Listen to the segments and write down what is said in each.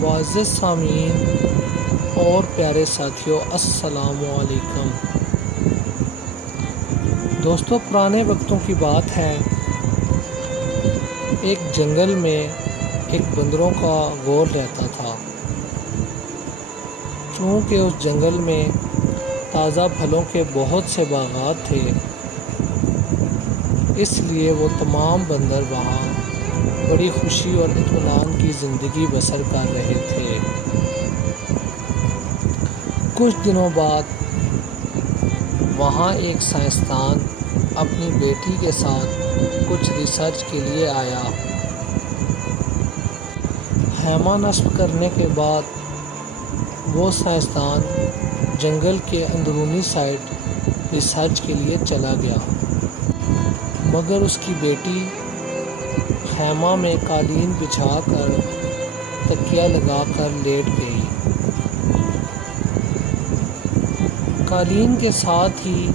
معزز سامعین اور پیارے ساتھیوں، السلام علیکم۔ دوستو، پرانے وقتوں کی بات ہے، ایک جنگل میں ایک بندروں کا غور رہتا تھا۔ چونکہ اس جنگل میں تازہ پھلوں کے بہت سے باغات تھے، اس لیے وہ تمام بندر وہاں بڑی خوشی اور اطمینان کی زندگی بسر کر رہے تھے۔ کچھ دنوں بعد وہاں ایک سائنسدان اپنی بیٹی کے ساتھ کچھ ریسرچ کے لیے آیا۔ خیمہ نصب کرنے کے بعد وہ سائنسدان جنگل کے اندرونی سائڈ ریسرچ کے لیے چلا گیا، مگر اس کی بیٹی خیمہ میں قالین بچھا کر تکیہ لگا کر لیٹ گئی۔ قالین کے ساتھ ہی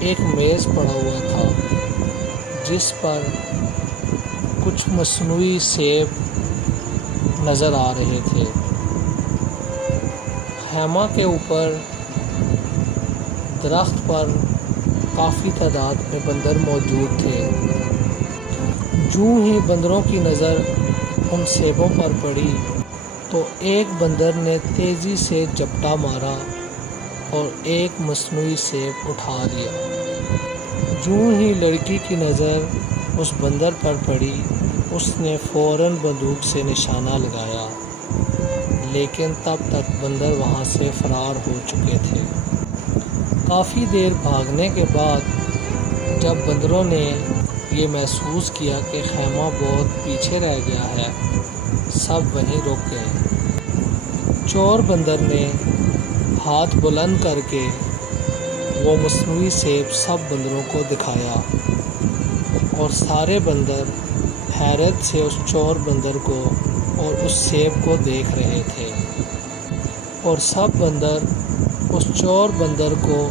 ایک میز پڑا ہوا تھا، جس پر کچھ مصنوعی سیب نظر آ رہے تھے۔ خیمہ کے اوپر درخت پر کافی تعداد میں بندر موجود تھے۔ جوں ہی بندروں کی نظر ان سیبوں پر پڑی تو ایک بندر نے تیزی سے جھپٹا مارا اور ایک مصنوعی سیب اٹھا لیا۔ جوں ہی لڑکی کی نظر اس بندر پر پڑی، اس نے فوراً بندوق سے نشانہ لگایا، لیکن تب تک بندر وہاں سے فرار ہو چکے تھے۔ کافی دیر بھاگنے کے بعد جب بندروں نے یہ محسوس کیا کہ خیمہ بہت پیچھے رہ گیا ہے، سب وہیں رک گئے۔ چور بندر نے ہاتھ بلند کر کے وہ مصنوعی سیب سب بندروں کو دکھایا، اور سارے بندر حیرت سے اس چور بندر کو اور اس سیب کو دیکھ رہے تھے، اور سب بندر اس چور بندر کو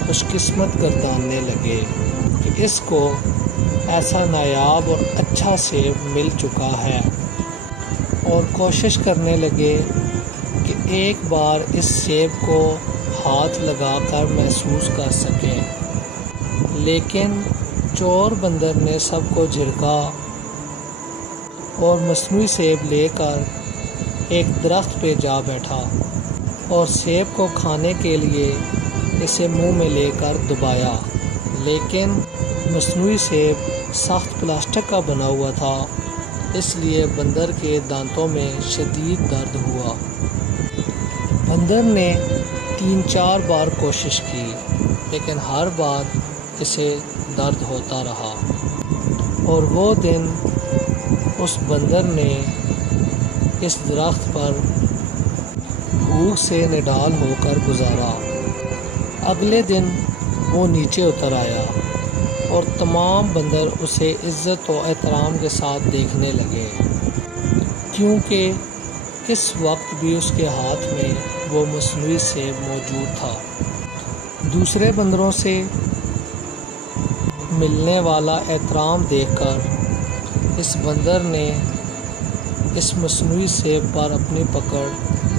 خوش قسمت گرداننے لگے کہ اس کو ایسا نایاب اور اچھا سیب مل چکا ہے، اور کوشش کرنے لگے کہ ایک بار اس سیب کو ہاتھ لگا کر محسوس کر سکیں۔ لیکن چور بندر نے سب کو جھڑکا اور مصنوعی سیب لے کر ایک درخت پہ جا بیٹھا اور سیب کو کھانے کے لیے اسے منہ میں لے کر دبایا، لیکن مصنوعی سیب سخت پلاسٹک کا بنا ہوا تھا، اس لیے بندر کے دانتوں میں شدید درد ہوا۔ بندر نے 3-4 بار کوشش کی، لیکن ہر بار اسے درد ہوتا رہا، اور وہ دن اس بندر نے اس درخت پر بھوک سے نڈال ہو کر گزارا۔ اگلے دن وہ نیچے اتر آیا اور تمام بندر اسے عزت و احترام کے ساتھ دیکھنے لگے، کیونکہ اس وقت بھی اس کے ہاتھ میں وہ مصنوعی سیب موجود تھا۔ دوسرے بندروں سے ملنے والا احترام دیکھ کر اس بندر نے اس مصنوعی سیب پر اپنی پکڑ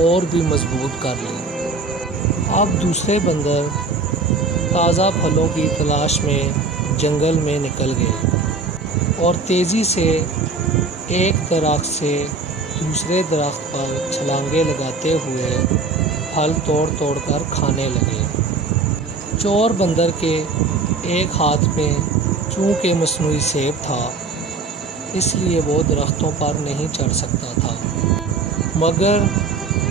اور بھی مضبوط کر لی۔ اب دوسرے بندر تازہ پھلوں کی تلاش میں جنگل میں نکل گئے اور تیزی سے ایک درخت سے دوسرے درخت پر چھلانگیں لگاتے ہوئے پھل توڑ توڑ کر کھانے لگے۔ چور بندر کے ایک ہاتھ میں چونکہ مصنوعی سیب تھا، اس لیے وہ درختوں پر نہیں چڑھ سکتا تھا، مگر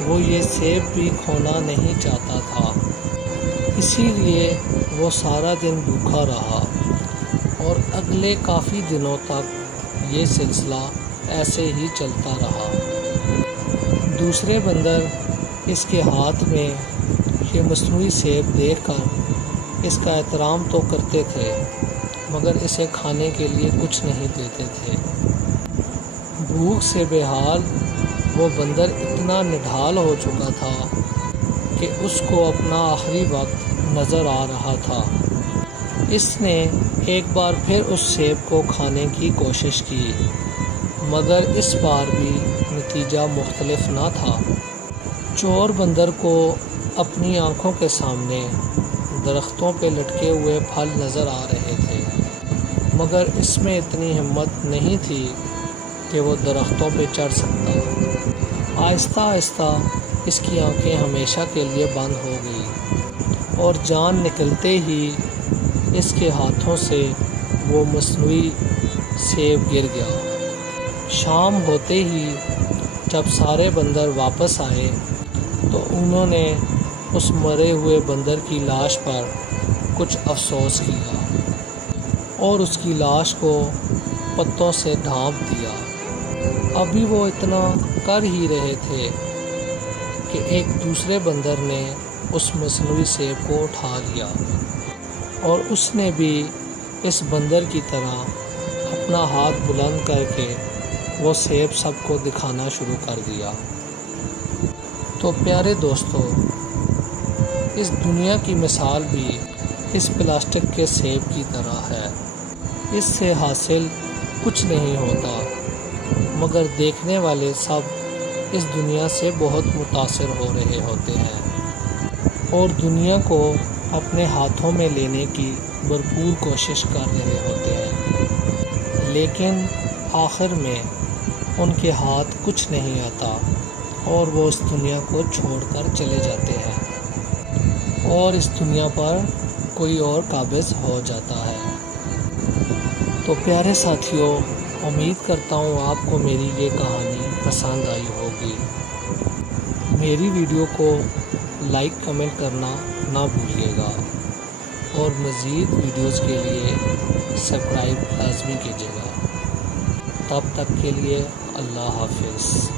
وہ یہ سیب بھی کھونا نہیں چاہتا تھا، اسی لیے وہ سارا دن بھوکا رہا، اور اگلے کافی دنوں تک یہ سلسلہ ایسے ہی چلتا رہا۔ دوسرے بندر اس کے ہاتھ میں یہ مصنوعی سیب دیکھ کر اس کا احترام تو کرتے تھے، مگر اسے کھانے کے لیے کچھ نہیں دیتے تھے۔ بھوک سے بے حال وہ بندر اتنا نڈھال ہو چکا تھا کہ اس کو اپنا آخری وقت نظر آ رہا تھا۔ اس نے ایک بار پھر اس سیب کو کھانے کی کوشش کی، مگر اس بار بھی نتیجہ نتیجہ مختلف نہ تھا۔ چور بندر کو اپنی آنکھوں کے سامنے درختوں پہ لٹکے ہوئے پھل نظر آ رہے تھے، مگر اس میں اتنی ہمت نہیں تھی کہ وہ درختوں پہ چڑھ سکتا۔ آہستہ آہستہ اس کی آنکھیں ہمیشہ کے لیے بند ہو گئی اور جان نکلتے ہی اس کے ہاتھوں سے وہ مصنوعی سیب گر گیا۔ شام ہوتے ہی جب سارے بندر واپس آئے تو انہوں نے اس مرے ہوئے بندر کی لاش پر کچھ افسوس کیا اور اس کی لاش کو پتوں سے ڈھانپ دیا۔ ابھی وہ اتنا کر ہی رہے تھے کہ ایک دوسرے بندر نے اس مصنوعی سیب کو اٹھا لیا اور اس نے بھی اس بندر کی طرح اپنا ہاتھ بلند کر کے وہ سیب سب کو دکھانا شروع کر دیا۔ تو پیارے دوستو، اس دنیا کی مثال بھی اس پلاسٹک کے سیب کی طرح ہے۔ اس سے حاصل کچھ نہیں ہوتا، مگر دیکھنے والے سب اس دنیا سے بہت متاثر ہو رہے ہوتے ہیں اور دنیا کو اپنے ہاتھوں میں لینے کی بھرپور کوشش کر رہے ہوتے ہیں، لیکن آخر میں ان کے ہاتھ کچھ نہیں آتا اور وہ اس دنیا کو چھوڑ کر چلے جاتے ہیں اور اس دنیا پر کوئی اور قابض ہو جاتا ہے۔ تو پیارے ساتھیوں، امید کرتا ہوں آپ کو میری یہ کہانی پسند آئی ہوگی۔ میری ویڈیو کو لائک کمنٹ کرنا نہ بھولیے گا اور مزید ویڈیوز کے لیے سبسکرائب لازمی کیجیے گا۔ تب تک کے لیے اللہ حافظ۔